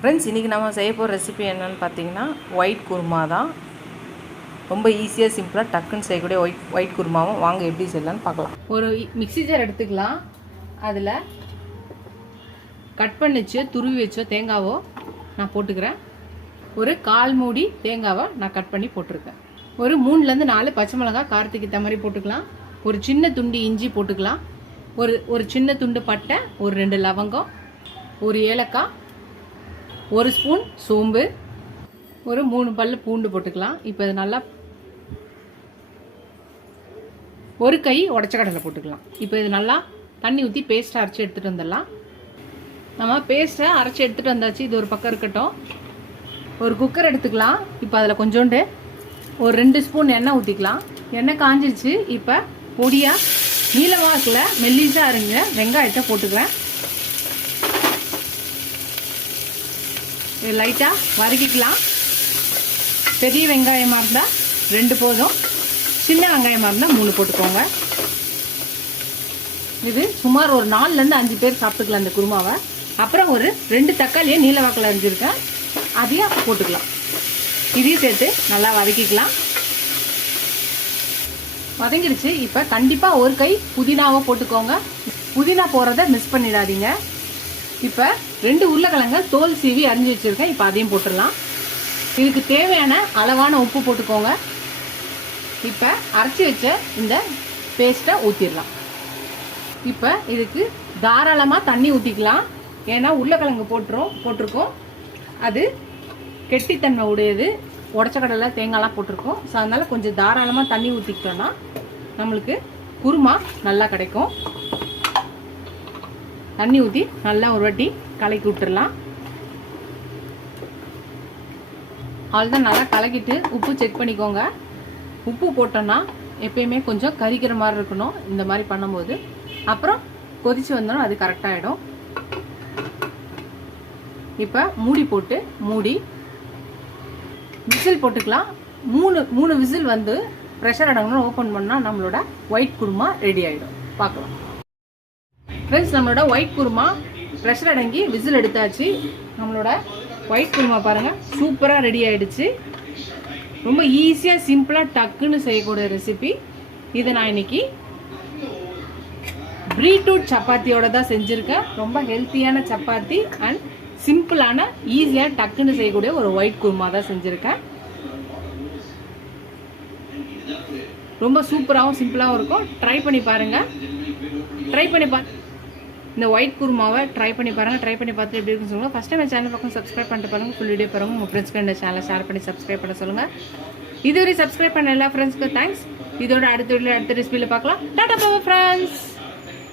Friends, இன்றைக்கி நம்ம செய்ய போகிற ரெசிபி என்னென்னு பார்த்தீங்கன்னா ஒயிட் குருமா தான். ரொம்ப ஈஸியாக சிம்பிளாக டக்குன்னு செய்யக்கூடிய ஒயிட் குருமாவும் வாங்க எப்படி செய்யலான்னு பார்க்கலாம். ஒரு மிக்ஸி ஜார் எடுத்துக்கலாம். அதில் கட் பண்ணிச்சு துருவி வச்சோ தேங்காவோ நான் போட்டுக்கிறேன். ஒரு 1/4 மூடி தேங்காவை நான் கட் பண்ணி போட்டிருக்கேன். ஒரு 3லேருந்து 4 பச்சை மிளகாய் காரத்துக்கு ஏற்ற மாதிரி போட்டுக்கலாம். ஒரு சின்ன துண்டு இஞ்சி போட்டுக்கலாம். ஒரு சின்ன துண்டு பட்டை, ஒரு 2 லவங்கம், ஒரு ஏலக்காய், 1 ஸ்பூன் சோம்பு, ஒரு 3 பல்லு பூண்டு போட்டுக்கலாம். இப்போ இது நல்லா ஒரு கை உடச்ச கடலை போட்டுக்கலாம். இப்போ இது நல்லா தண்ணி ஊற்றி பேஸ்ட்டை அரைச்சி எடுத்துகிட்டு வந்துடலாம். நம்ம பேஸ்ட்டை அரைச்சி எடுத்துகிட்டு வந்தாச்சு. இது ஒரு பக்கம் இருக்கட்டும். ஒரு குக்கர் எடுத்துக்கலாம். இப்போ அதில் கொஞ்சோண்டு ஒரு 2 ஸ்பூன் எண்ணெய் ஊற்றிக்கலாம். எண்ணெய் காஞ்சிருச்சு. இப்போ பொடியாக நீலவாக்கில் மெல்லிசாக அரிஞ்ச வெங்காயத்தை போட்டுக்கிறேன். இது லைட்டாக வதக்கிக்கலாம். பெரிய வெங்காயமாக இருந்தால் 2 போதும், சின்ன வெங்காயமாக இருந்தால் 3 போட்டுக்கோங்க. இது சுமார் ஒரு 4லேருந்து 5 பேர் சாப்பிட்டுக்கலாம் இந்த குருமாவை. அப்புறம் ஒரு 2 தக்காளியை நீல வாக்கில் அரிஞ்சிருக்கேன், அதையும் போட்டுக்கலாம். இதையும் சேர்த்து நல்லா வதக்கிக்கலாம். வதங்கிருச்சு. இப்போ கண்டிப்பாக ஒரு கை புதினாவை போட்டுக்கோங்க. புதினா போடுறத மிஸ் பண்ணிடாதீங்க. இப்போ 2 உருளைக்கிழங்க தோல் சீவி அரிஞ்சு வச்சுருக்கேன். இப்போ அதையும் போட்டுடலாம். இதுக்கு தேவையான அளவான உப்பு போட்டுக்கோங்க. இப்போ அரைச்சி வச்ச இந்த பேஸ்ட்டை ஊற்றிடலாம். இப்போ இதுக்கு தாராளமாக தண்ணி ஊற்றிக்கலாம். ஏன்னா உருளைக்கிழங்கு போட்டிருக்கோம். அது கெட்டித்தன்மை உடையது. உடச்ச கடலை தேங்காய்லாம் போட்டிருக்கோம். ஸோ அதனால் கொஞ்சம் தாராளமாக தண்ணி ஊற்றிக்கிட்டோன்னா நம்மளுக்கு குருமா நல்லா கிடைக்கும். தண்ணி ஊற்றி நல்லா ஒரு வாட்டி கலக்கி விட்டுடலாம். அவ்வளோதான். நல்லா கலக்கிட்டு உப்பு செக் பண்ணிக்கோங்க. உப்பு போட்டோன்னா எப்பயுமே கொஞ்சம் கரிக்கிற மாதிரி இருக்கணும் இந்த மாதிரி பண்ணும்போது. அப்புறம் கொதிச்சு வந்தோன்னா அது கரெக்டாகிடும். இப்போ மூடி விசில் போட்டுக்கலாம். 3 விசில் வந்து ப்ரெஷர் அடங்கணும். ஓப்பன் பண்ணால் நம்மளோட ஒயிட் குருமா ரெடி ஆகிடும். பார்க்கலாம் ஃப்ரெண்ட்ஸ். நம்மளோட ஒயிட் குருமா ப்ரெஷர் அடங்கி விசில் எடுத்தாச்சு. நம்மளோட ஒயிட் குருமா பாருங்கள், சூப்பராக ரெடி ஆகிடுச்சு. ரொம்ப ஈஸியாக சிம்பிளாக டக்குன்னு செய்யக்கூடிய ரெசிபி. இதை நான் இன்னைக்கு பீட்ரூட் சப்பாத்தியோட தான் செஞ்சுருக்கேன். ரொம்ப ஹெல்த்தியான சப்பாத்தி அண்ட் சிம்பிளான ஈஸியாக டக்குன்னு செய்யக்கூடிய ஒரு ஒயிட் குருமா தான் செஞ்சுருக்கேன். ரொம்ப சூப்பராகவும் சிம்பிளாகவும் இருக்கும். ட்ரை பண்ணி பாருங்கள். இந்த ஒயிட் குருமாவை ட்ரை பண்ணி பாருங்கள். ட்ரை பண்ணி பார்த்துட்டு எப்படி இருக்குன்னு சொல்லுங்கள். ஃபஸ்ட் டைம் என் சேனல் பக்கம் சப்ஸ்கிரைப் பண்ணிட்டு பாருங்கள். ஃபுல் வீடியோ பாருங்கள். உங்கள் ஃப்ரெண்ட்ஸ்க்கு இந்த சேனலை ஷேர் பண்ணி சப்ஸ்கிரைப் பண்ண சொல்லுங்கள். இதுவரை சப்ஸ்கிரைப் பண்ண எல்லா ஃப்ரெண்ட்ஸ்க்கு தேங்க்ஸ். இதோட அடுத்த ரெசிபியில் பார்க்கலாம். Tata bye friends.